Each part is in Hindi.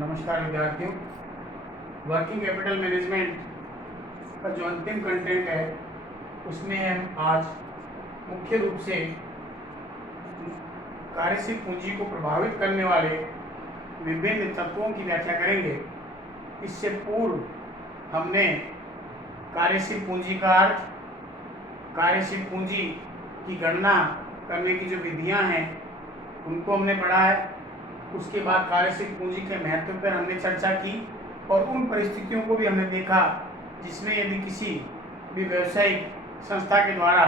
नमस्कार विद्यार्थियों। वर्किंग कैपिटल मैनेजमेंट का जो अंतिम कंटेंट है उसमें हम आज मुख्य रूप से कार्यशील पूंजी को प्रभावित करने वाले विभिन्न तत्वों की व्याख्या करेंगे। इससे पूर्व हमने कार्यशील पूंजी का अर्थ, कार्यशील पूंजी की गणना करने की जो विधियां हैं उनको हमने पढ़ा है। उसके बाद कार्यशील पूंजी के महत्व पर हमने चर्चा की और उन परिस्थितियों को भी हमने देखा जिसमें यदि किसी भी व्यावसायिक संस्था के द्वारा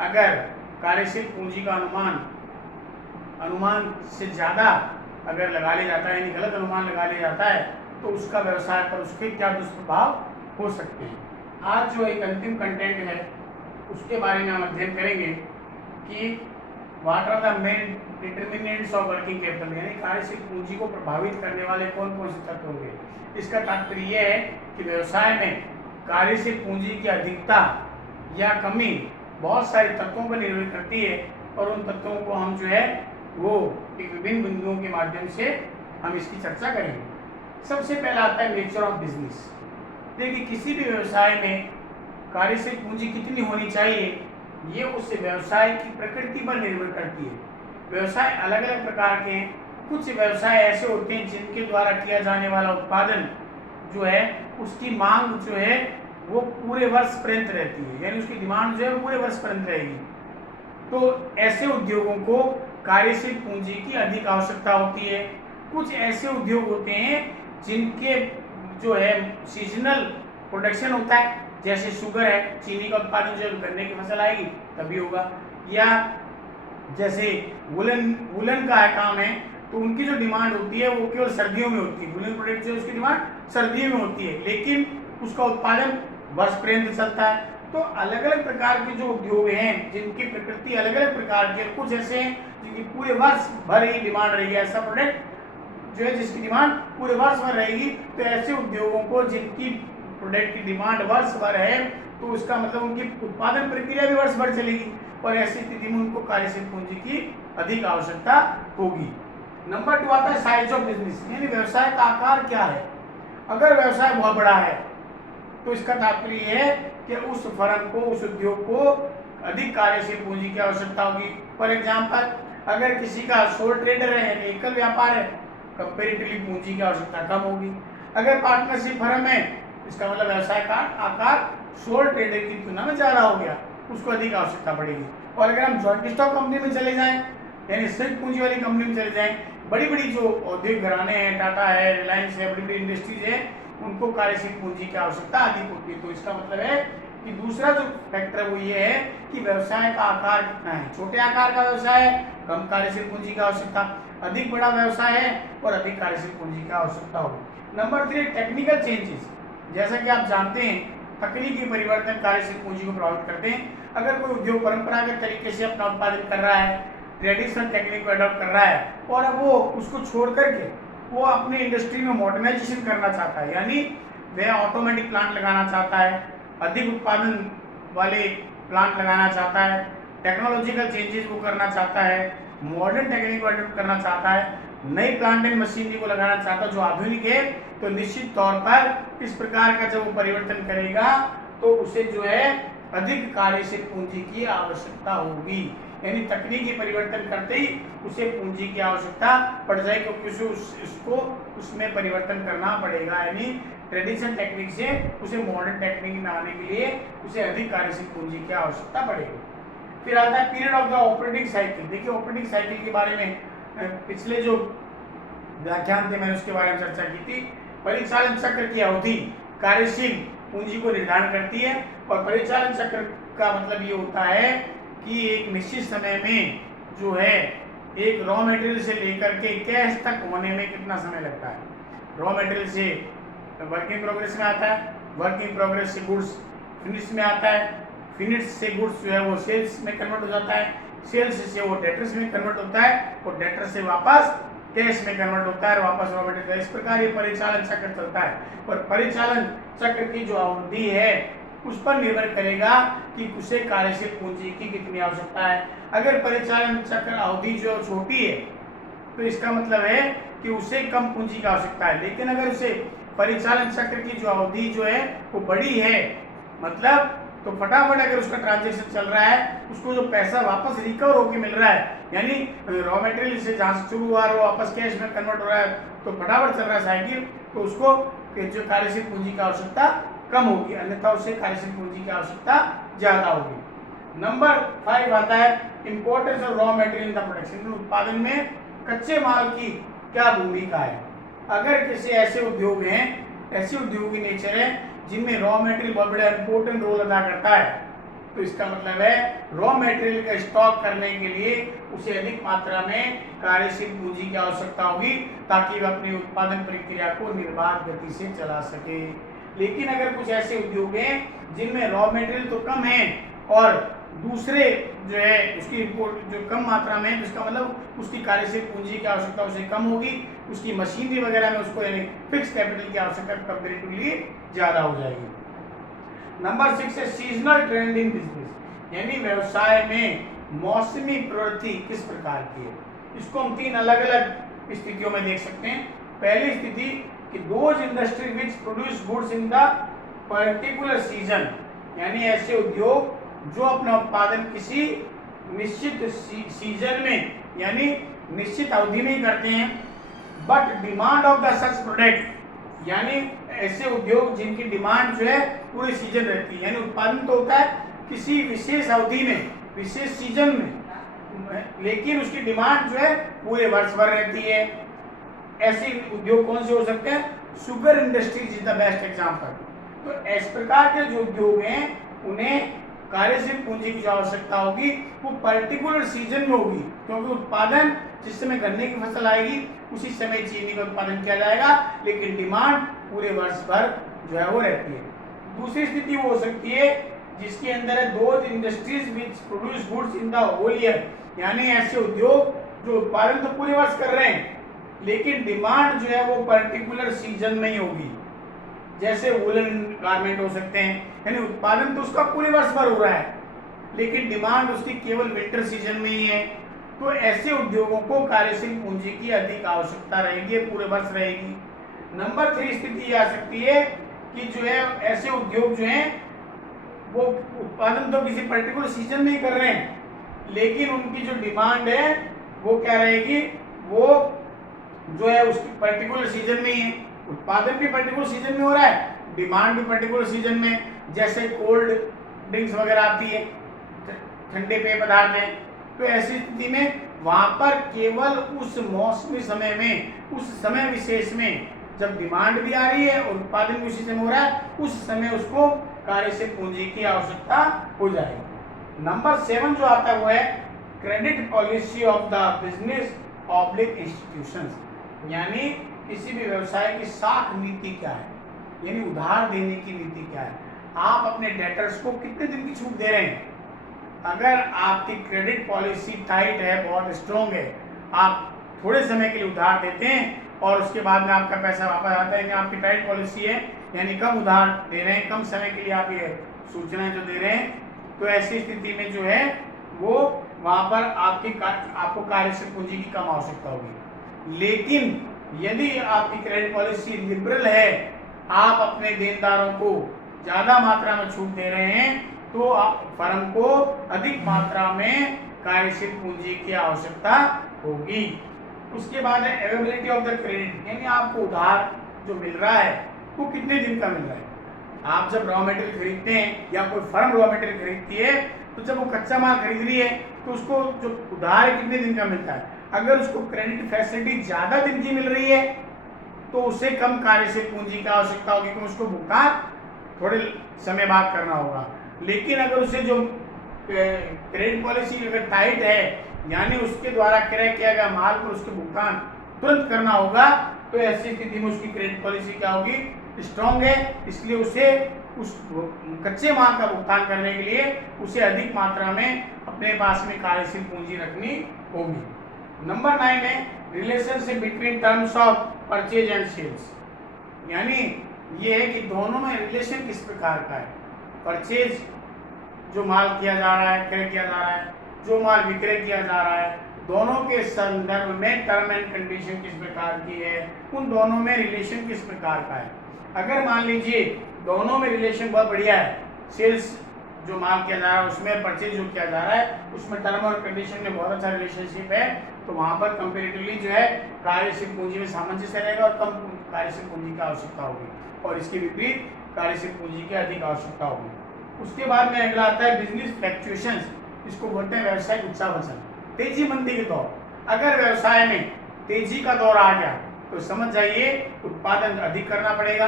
अगर कार्यशील पूंजी का अनुमान से ज़्यादा अगर लगा लिया जाता है, यानी गलत अनुमान लगा लिया जाता है, तो उसका व्यवसाय पर उसके क्या दुष्प्रभाव हो सकते हैं। आज जो एक अंतिम कंटेंट है उसके बारे में हम अध्ययन करेंगे कि what are the main determinants of working capital, यानी कार्यशील पूंजी को प्रभावित करने वाले कौन कौन से तत्व होंगे। इसका तात्पर्य यह है कि व्यवसाय में कार्यशील पूंजी की अधिकता या कमी बहुत सारे तत्वों पर निर्भर करती है और उन तत्वों को हम जो है वो एक विभिन्न बिंदुओं के माध्यम से हम इसकी चर्चा करेंगे। सबसे पहला आता है नेचर ऑफ बिजनेस। देखिए, किसी भी व्यवसाय में कार्यशील पूंजी कितनी होनी चाहिए ये उस व्यवसाय की प्रकृति पर निर्भर करती है। व्यवसाय अलग अलग प्रकार के हैं। कुछ व्यवसाय ऐसे होते हैं जिनके द्वारा किया जाने वाला उत्पादन जो है उसकी मांग जो है वो पूरे वर्ष पर्यंत रहती है, यानी उसकी डिमांड जो है पूरे वर्ष पर्यंत रहेगी। तो ऐसे उद्योगों को कार्यशील पूंजी की अधिक आवश्यकता होती है। कुछ ऐसे उद्योग होते हैं जिनके जो है सीजनल प्रोडक्शन होता है, जैसे शुगर है, चीनी का उत्पादन जो गन्ने की फसल आएगी तभी होगा, या जैसे वुलन का काम है तो उनकी जो डिमांड होती है वो केवल सर्दियों में होती है। वुलन प्रोडक्ट जो उसकी डिमांड सर्दियों में होती है, लेकिन उसका उत्पादन वर्ष पर्यंत चलता है। तो अलग अलग प्रकार के जो उद्योग हैं जिनकी प्रकृति अलग अलग प्रकार की, कुछ ऐसे हैं जिनकी पूरे वर्ष भर ही डिमांड रहेगी, ऐसा प्रोडक्ट जो है जिसकी डिमांड पूरे वर्ष भर रहेगी। तो ऐसे उद्योगों को जिनकी प्रोडक्ट की डिमांड वर्ष भर है तो उसका मतलब उनकी उत्पादन प्रक्रिया भी वर्ष भर चलेगी और ऐसी स्थिति में उनको कार्यशील पूंजी की अधिक आवश्यकता होगी। नंबर 2 आता है साइज ऑफ बिजनेस, यानी व्यवसाय का आकार क्या है। अगर व्यवसाय बहुत बड़ा है तो इसका तात्पर्य है कि उस फर्म को, उस उद्योग को अधिक कार्यशील पूंजी की आवश्यकता होगी। फॉर एग्जाम्पल, अगर किसी का सोल ट्रेडर है यानी एकल व्यापार है, कंपेरेटिवली पूंजी की आवश्यकता कम होगी। अगर पार्टनरशिप फर्म है इसका मतलब व्यवसाय का आकार सोल ट्रेडर की तुलना में ज़्यादा हो गया, उसको अधिक आवश्यकता पड़ेगी। और अगर हम जॉइंट स्टॉक कंपनी में चले जाएं, यानी संयुक्त पूंजी वाली कंपनी में चले जाएं, बड़ी बड़ी जो औद्योगिक घराने हैं, टाटा है, रिलायंस है, बड़ी बड़ी इंडस्ट्रीज है, उनको कार्यशील पूंजी की आवश्यकता अधिक होती है। तो इसका मतलब है कि दूसरा जो फैक्टर वो ये है कि व्यवसाय का आकार कितना है। छोटे आकार का व्यवसाय है, कम कार्यशील पूंजी की आवश्यकता, अधिक बड़ा व्यवसाय है और अधिक कार्यशील पूंजी की आवश्यकता होगी। Number 3, technical changes. जैसा कि आप जानते हैं तकनीकी परिवर्तन कार्यशील पूंजी को प्रभावित करते हैं। अगर कोई उद्योग परंपरागत तरीके से अपना उत्पादन कर रहा है, ट्रेडिशनल टेक्निक को अडॉप्ट कर रहा है और अब वो उसको छोड़ करके वो अपनी इंडस्ट्री में मॉडर्नाइजेशन करना चाहता है, यानी वह ऑटोमेटिक प्लांट लगाना चाहता है, अधिक उत्पादन वाले प्लांट लगाना चाहता है, टेक्नोलॉजिकल चेंजेस को करना चाहता है, मॉडर्न टेक्निक को अडॉप्ट करना चाहता है, नई प्लांट एंड मशीनरी को लगाना चाहता है जो आधुनिक है, तो निश्चित तौर पर इस प्रकार का जब वो परिवर्तन करेगा तो उसे जो है अधिक कार्यशील पूंजी की आवश्यकता होगी। यानी तकनीकी परिवर्तन करते ही उसे पूंजी की आवश्यकता पड़ जाएगी क्योंकि उसको उसमें परिवर्तन करना पड़ेगा, यानी ट्रेडिशनल टेक्निक से उसे मॉडर्न टेक्निक में आने के लिए उसे अधिक कार्यशील पूंजी की आवश्यकता पड़ेगी। फिर आता है period of the operating cycle. देखिए, ऑपरेटिंग साइकिल के बारे में पिछले जो व्याख्यान थे मैंने उसके बारे में चर्चा की थी। परिचालन चक्र की अवधि कार्यशील पूंजी को निर्धारण करती है और परिचालन चक्र का मतलब ये होता है कि एक निश्चित समय में जो है एक रॉ मटेरियल से लेकर के कैश तक होने में कितना समय लगता है। रॉ मटेरियल से वर्क इन प्रोग्रेस में आता है, वर्क इन प्रोग्रेस से गुड्स फिनिश में आता है, फिनिश से गुड्स जो है वो सेल्स में कन्वर्ट हो जाता है, सेल्स से वो डेटर्स में कन्वर्ट होता है और डेटर से वापस कैश में कन्वर्ट होता है और वापस रॉ मटेरियल। इस प्रकार ये परिचालन चक्र चलता है और परिचालन चक्र की जो अवधि है उस पर निर्भर करेगा कि उसे कार्यशील पूंजी की कितनी आवश्यकता है। अगर परिचालन चक्र अवधि जो छोटी है तो इसका मतलब है कि उसे कम पूंजी की आवश्यकता है, लेकिन अगर उसे परिचालन चक्र की जो अवधि जो है वो बड़ी है, मतलब तो फटाफट अगर उसका ट्रांजेक्शन चल रहा है, उसको जो पैसा वापस रिकवर होके मिल रहा है, यानी रॉ मटेरियल से जहाँ से शुरू हुआ वो वापस कैश में कन्वर्ट हो रहा है, तो फटाफट चल रहा है साइकिल, तो उसको जो कार्यशील पूंजी की आवश्यकता कम होगी, अन्यथा उसे कार्यशील पूंजी की आवश्यकता ज्यादा होगी। नंबर 5 आता है importance of raw material in the production. उत्पादन में कच्चे माल की क्या भूमिका है। अगर किसी ऐसे उद्योग हैं, ऐसे उद्योग की नेचर है जिनमें रॉ मटेरियल बहुत बड़ा इंपॉर्टेंट रोल अदा करता है, तो इसका मतलब है रॉ मटेरियल का स्टॉक करने के लिए उसे अधिक मात्रा में कार्यशील पूंजी की आवश्यकता होगी, ताकि वह अपनी उत्पादन प्रक्रिया को निर्बाध गति से चला सके। लेकिन अगर कुछ ऐसे उद्योग हैं जिनमें रॉ मटेरियल तो कम है और दूसरे जो है उसकी इम्पोर्ट जो कम मात्रा में, जिसका मतलब उसकी कार्यशील पूंजी की आवश्यकता उसे कम होगी, उसकी मशीनरी वगैरह में उसको यानी फिक्स कैपिटल की आवश्यकता कंपैरेटिवली ज़्यादा हो जाएगी। नंबर 6 है सीजनल ट्रेंड इन बिजनेस, यानी व्यवसाय में मौसमी प्रवृत्ति किस प्रकार की है। इसको हम 3 अलग अलग स्थितियों में देख सकते हैं। पहली स्थिति कि those industry which produce goods in the particular season, यानी ऐसे उद्योग जो अपना उत्पादन किसी निश्चित सीजन में यानी निश्चित अवधि में ही करते हैं, but demand of the such product, यानी ऐसे उद्योग जिनकी डिमांड जो है पूरे सीजन रहती है, यानी उत्पादन तो होता है किसी विशेष अवधि में, विशेष सीजन में, लेकिन उसकी डिमांड जो है पूरे वर्ष भर रहती है। ऐसे उद्योग कौन से हो सकते हैं? Sugar industries is the best example. तो इस प्रकार के जो उद्योग हैं उन्हें कार्यशील पूंजी की जो आवश्यकता होगी वो पर्टिकुलर सीजन में होगी, क्योंकि उत्पादन जिस समय गन्ने की फसल आएगी उसी समय चीनी का उत्पादन किया जाएगा, लेकिन डिमांड पूरे वर्ष भर जो है वो रहती है। दूसरी स्थिति वो हो सकती है जिसके अंदर है those industries which produce goods in the whole year, यानी ऐसे उद्योग जो उत्पादन तो पूरे वर्ष कर रहे हैं लेकिन डिमांड जो है वो पर्टिकुलर सीजन में ही होगी। जैसे वुलन गारमेंट हो सकते हैं, यानी उत्पादन तो उसका पूरे वर्ष भर हो रहा है लेकिन डिमांड उसकी केवल विंटर सीजन में ही है। तो ऐसे उद्योगों को कार्यशील पूंजी की अधिक आवश्यकता रहेगी, पूरे वर्ष रहेगी। नंबर 3 स्थिति आ सकती है कि जो है ऐसे उद्योग जो हैं वो उत्पादन तो किसी पर्टिकुलर सीजन में ही कर रहे हैं लेकिन उनकी जो डिमांड है वो क्या रहेगी, वो जो है उसकी पर्टिकुलर सीजन में ही है। उत्पादन भी पर्टिकुलर सीजन में हो रहा है, डिमांड भी पर्टिकुलर सीजन में। जैसे कोल्ड ड्रिंक्स वगैरह आती है, ठंडे पेय पदार्थ हैं, तो ऐसी स्थिति में वहां पर केवल उस मौसमी समय में, उस समय विशेष में जब डिमांड भी आ रही है और उत्पादन भी उसी समय हो रहा है, उस समय उसको कार्यशील पूंजी की आवश्यकता हो जाएगी। नंबर 7 जो आता है वो है credit policy of the business oblique institutions, यानी किसी भी व्यवसाय की साख नीति क्या है, यानी उधार देने की नीति क्या है। आप अपने डेटर्स को कितने दिन की छूट दे रहे हैं। अगर आपकी क्रेडिट पॉलिसी टाइट है, बहुत स्ट्रॉन्ग है, आप थोड़े समय के लिए उधार देते हैं और उसके बाद में आपका पैसा वापस आता है, कि आपकी टाइट पॉलिसी है यानी कम उधार दे रहे हैं, कम समय के लिए आप ये सूचनाएं जो दे रहे हैं, तो ऐसी स्थिति में जो है वो वहाँ पर आपको कार्यशील पूंजी की कम आवश्यकता होगी। लेकिन यदि आपकी क्रेडिट पॉलिसी लिबरल है, आप अपने देनदारों को ज़्यादा मात्रा में छूट दे रहे हैं, तो आप फर्म को अधिक मात्रा में कार्यशील पूंजी की आवश्यकता होगी। उसके बाद है अवेलेबिलिटी ऑफ द क्रेडिट, यानी आपको उधार जो मिल रहा है वो कितने दिन का मिल रहा है। आप जब रॉ मटेरियल खरीदते हैं या कोई फर्म रॉ मटेरियल खरीदती है, तो जब वो कच्चा माल खरीद रही है तो उसको जो उधार कितने दिन का मिलता है। अगर उसको क्रेडिट फैसिलिटी ज़्यादा दिन की मिल रही है तो उसे कम कार्यशील पूंजी की आवश्यकता होगी, क्योंकि उसको भुगतान थोड़े समय बाद करना होगा। लेकिन अगर उसे जो क्रेडिट पॉलिसी अगर टाइट है, यानी उसके द्वारा क्रय किया गया माल पर उसके भुगतान तुरंत करना होगा, तो ऐसी स्थिति में उसकी क्रेडिट पॉलिसी क्या होगी, स्ट्रॉन्ग है। इसलिए उसे उस कच्चे माल का भुगतान करने के लिए उसे अधिक मात्रा में अपने पास में कार्यशील पूंजी रखनी होगी। नंबर 9 है relationship between terms of purchase and sales, यानी ये है कि दोनों में रिलेशन किस प्रकार का है। परचेज जो माल किया जा रहा है, क्रय किया जा रहा है, जो माल विक्रय किया जा रहा है, दोनों के संदर्भ में टर्म एंड कंडीशन किस प्रकार की है, उन दोनों में रिलेशन किस प्रकार का है। अगर मान लीजिए दोनों में रिलेशन बहुत बढ़िया है, सेल्स जो माल किया जा रहा है उसमें, परचेज जो किया जा रहा है उसमें टर्म और कंडीशन में बहुत अच्छा रिलेशनशिप है, तो वहाँ पर कंपेरेटिवली जो है कार्यशील पूंजी में सामंजस्य रहेगा और कम कार्यशील पूंजी की आवश्यकता होगी, और इसके विपरीत कार्यशील पूंजी की अधिक आवश्यकता होगी। उसके बाद में अगला आता है बिजनेस फ्लक्चुएशंस, इसको बोलते हैं व्यवसायिक उत्साहवर्धन, तेजी मंदी के दौर। अगर व्यवसाय में तेजी का दौर आ गया तो समझ जाइए उत्पादन अधिक करना पड़ेगा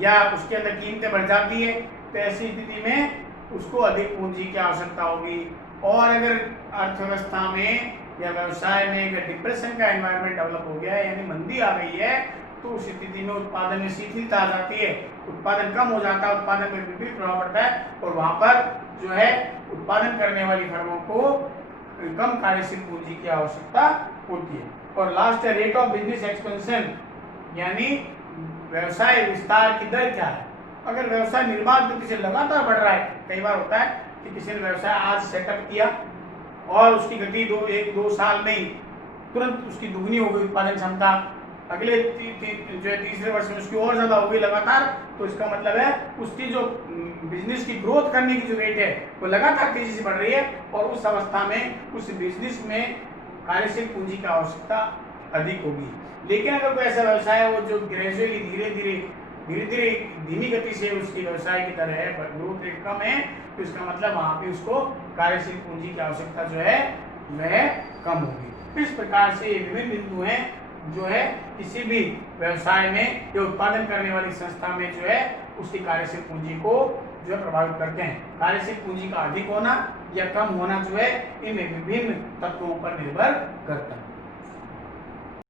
या उसके अंदर कीमतें बढ़ जाती है, तो ऐसी स्थिति में उसको अधिक पूंजी की आवश्यकता होगी। और अगर अर्थव्यवस्था में या व्यवसाय में अगर डिप्रेशन का एनवायरनमेंट डेवलप हो गया है यानी मंदी आ गई है, तो उस स्थिति में उत्पादन में शिथिलता आ जाती है, उत्पादन कम हो जाता है, उत्पादन में विपरीत प्रभाव पड़ता है, और वहाँ पर जो है उत्पादन करने वाली फर्मों को कम कार्यशील पूंजी की आवश्यकता होती है। और लास्ट है रेट ऑफ बिजनेस एक्सपेंशन, यानी व्यवसाय विस्तार की दर क्या है। अगर व्यवसाय निर्बाध गति से लगातार बढ़ रहा है, कई बार होता है कि किसी ने व्यवसाय आज सेटअप किया और उसकी गति 1-2 साल में ही तुरंत उसकी दुगनी हो गई उत्पादन क्षमता, अगले जो है तीसरे वर्ष में उसकी और ज़्यादा हो गई लगातार, तो इसका मतलब है उसकी जो बिजनेस की ग्रोथ करने की जो रेट है वो लगातार तेजी से बढ़ रही है, और उस अवस्था में उस बिजनेस में कार्यशील पूंजी की आवश्यकता अधिक होगी। लेकिन अगर कोई ऐसा व्यवसाय है वो जो ग्रेजुअली धीरे धीरे धीमी गति से उसकी व्यवसाय की तरह है, ग्रोथ रेट कम है, तो इसका मतलब वहाँ पे उसको कार्यशील पूंजी की आवश्यकता जो है वह कम होगी। इस प्रकार से ये विभिन्न बिंदु हैं जो है किसी भी व्यवसाय में या उत्पादन करने वाली संस्था में जो है उसकी कार्यशील पूंजी को जो है प्रभावित करते हैं। कार्यशील पूंजी का अधिक होना या कम होना जो है इन विभिन्न तत्वों पर निर्भर करता है।